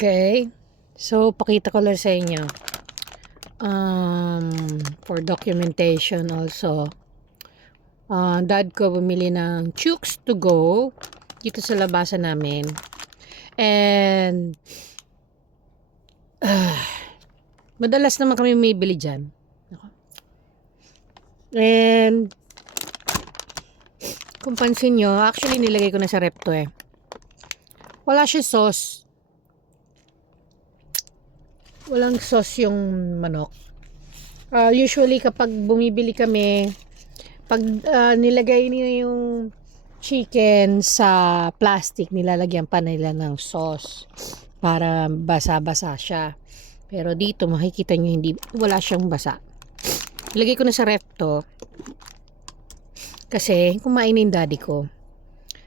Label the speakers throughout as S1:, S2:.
S1: Okay. So, pakita ko lang sa inyo. Um, for documentation also. Uh, dad ko bumili ng chooks to go dito sa labasan namin. And, ah, madalas naman kami may bili dyan. And, kung pansin nyo, actually nilagay ko na sa rep to eh. Wala siya sauce. Walang sauce yung manok. Ah, usually kapag bumibili kami, pag ah, nilagay niya yung chicken sa plastic, nilalagyan pa nila ng sauce para basa-basa siya. Pero dito makikita nyo hindi wala siyang basa. Ilagay ko na sa ref to. Kasi kumain yung daddy ko.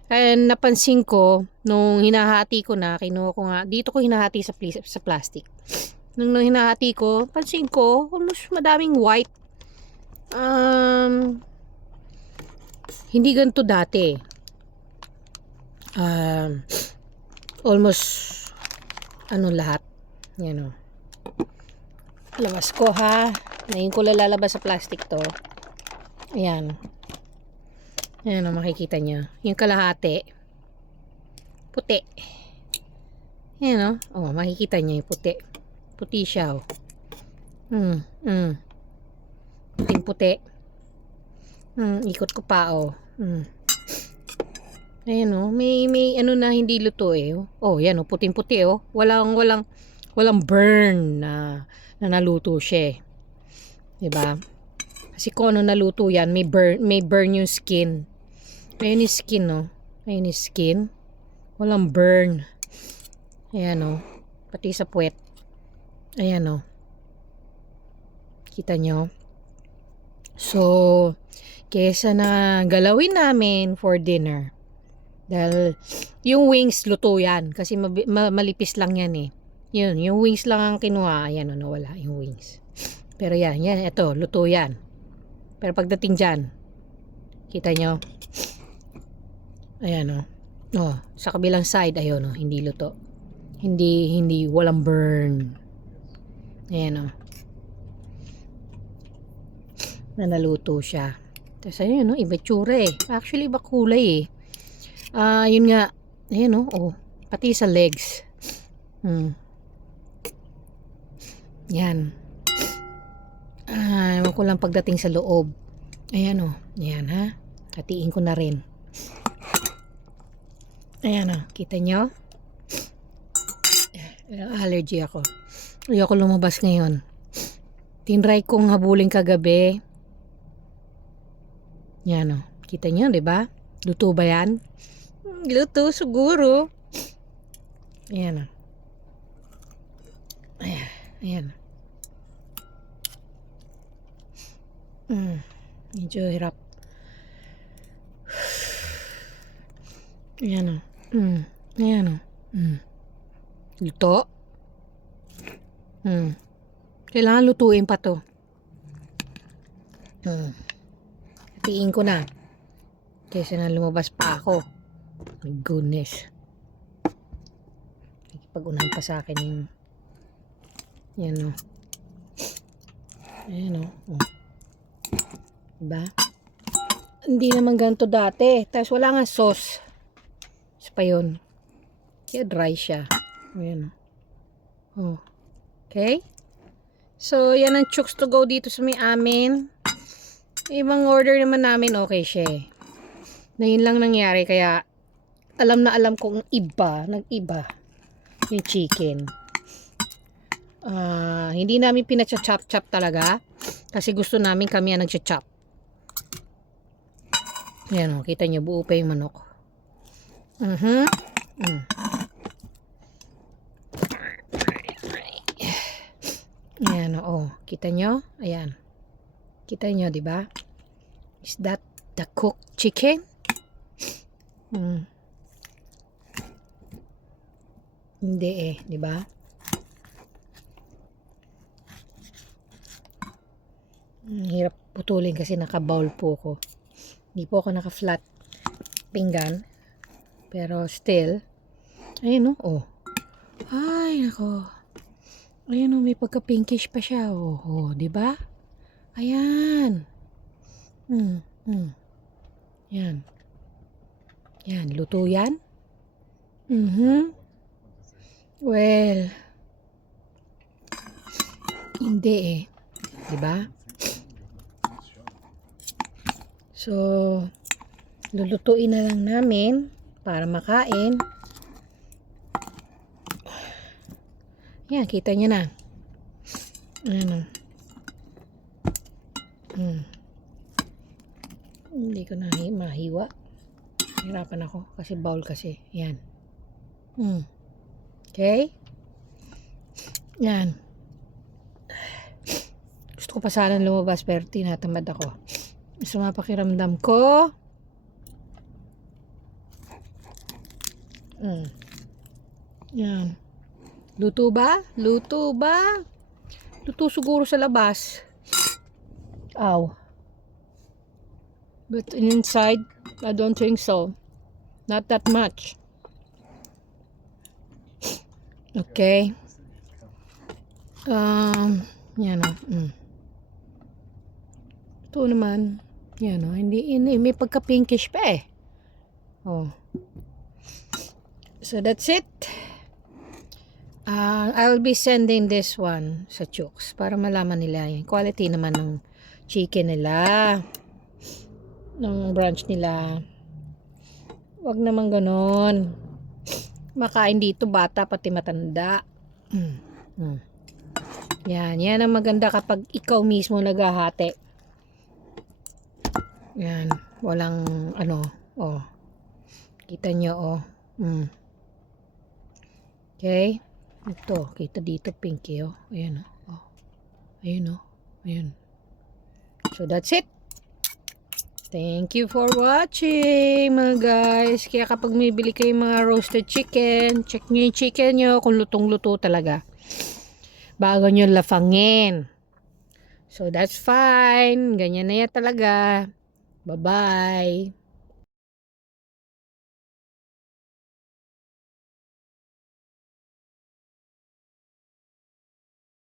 S1: And napansin ko nung hinahati ko na, kinuha ko nga, dito ko hinahati sa, sa plastic. Nung, nung hinahati ko, pansin ko, almost madaming white. Um, hindi ganito dati. Um, almost, ano lahat. Yan o. Labas ko ha. Ngayon ko lalabas sa plastic to. Ayan. Ayan o, makikita niya. Yung kalahati. Puti. Ayan o. Oh, makikita niya yung puti. Puti siya o. Hmm, hmm. Puting puti. Hmm, ikot ko pa o. Hmm. Ayan o. May, may ano na hindi luto eh. Oh, yan o. Puting puti o. Walang, walang, walang burn na, na naluto siya eh. Diba? Kasi kung ano naluto yan, may burn, may burn yung skin. Ayan yung skin, no? Ayan yung skin. Walang burn. Ayan, no? Pati sa puwet. Ayan, no? Kita nyo? So, kesa na galawin namin for dinner. Dahil, yung wings, luto yan. Kasi ma- malipis lang yan, eh. Yun, yung wings lang ang kinuha. Ayan, no? Nawala yung wings. Pero yan, yan, ito, luto yan. Pero pagdating dyan, kita nyo? Ayan o. Oh. sa kabilang side, ayun o, hindi luto. Hindi, hindi, walang burn. Ayan o. Na naluto siya. Tapos ayun o, iba tsura eh. Actually, iba kulay eh. Ah, yun nga. Ayan o, oh, pati sa legs. Hmm. Yan. Ah, ewan ko lang pagdating sa loob. Ayan o. Ayan ha. Hatiin ko na rin. Ayan o. Kita nyo? Allergy ako. Ayoko lumabas ngayon. Tinry kong habulin kagabi. Yan o. Kita nyo, di ba? Luto ba yan? Luto, siguro. Ayan o. Ayan. Ayan. Mm, medyo hirap. Ayan o. Mm, ayan o. Mm. Luto. Mm. Kailangan lutuin pa to. Mm. Hatiin ko na. Kesa na lumabas pa ako. My goodness. Pag-unahan pa sa akin yung yan o. Ayan o. Diba? Hindi naman ganito dati. Tapos wala nga sauce. Isa pa yun. Kaya dry siya. Ayan. Oh. Okay? So, yan ang chooks to go dito sa may amin. Ibang order naman namin okay siya eh. Na yun lang nangyari. Kaya, alam na alam kong iba. Nag-iba. Yung chicken. Ah, hindi namin pinacha-chop-chop talaga. Kasi gusto namin kami ang nagcha-chop. Ayan o, kita nyo, buo pa yung manok. Mhm. Mm Ayan o, oh, kita nyo? Ayan. Kita nyo, di ba? Is that the cooked chicken? Mm. Hindi eh, di ba? Ang hirap putulin kasi naka-bowl po ko. Hindi po ako naka-flat pinggan. Pero still, ayun oh. oh. Ay, nako. Ayan o, may pagka-pinkish pa siya. Oh, oh di ba? Ayan. Hmm, hmm. Yan. Yan, luto yan? Mhm. Well, hindi eh. Di ba? So, lulutuin na lang namin para makain. Yan, kita niyo na. Ayan o. Hmm. Hindi ko na hi- mahiwa. Hirapan ako kasi bowl kasi. Yan. Hmm. Okay? Yan. Gusto ko pa sana lumabas pero tinatamad ako. Gusto mapakiramdam ko. Mm. Yan. Luto ba? Luto ba? Luto siguro sa labas. Ow. But inside, I don't think so. Not that much. Okay. Um, yan o. Mm. Ito naman. Yan o. Hindi, hindi, may pagka-pinkish pa eh. Oh. So that's it. Uh, I'll be sending this one sa Chooks para malaman nila yung quality naman ng chicken nila. Ng branch nila. Wag naman ganon. Makain dito bata pati matanda. Mm. Yan, yan ang maganda kapag ikaw mismo naghahati. Yan, walang ano, oh. Kita nyo, oh. Mm. Okay? Ito, kita dito pinky, oh. Ayan, oh. oh. Ayun, oh. Ayan. So, that's it. Thank you for watching, mga guys. Kaya kapag may bili kayo mga roasted chicken, check nyo yung chicken nyo kung lutong-luto talaga. Bago nyo lafangin. So, that's fine. Ganyan na yan talaga. Bye-bye.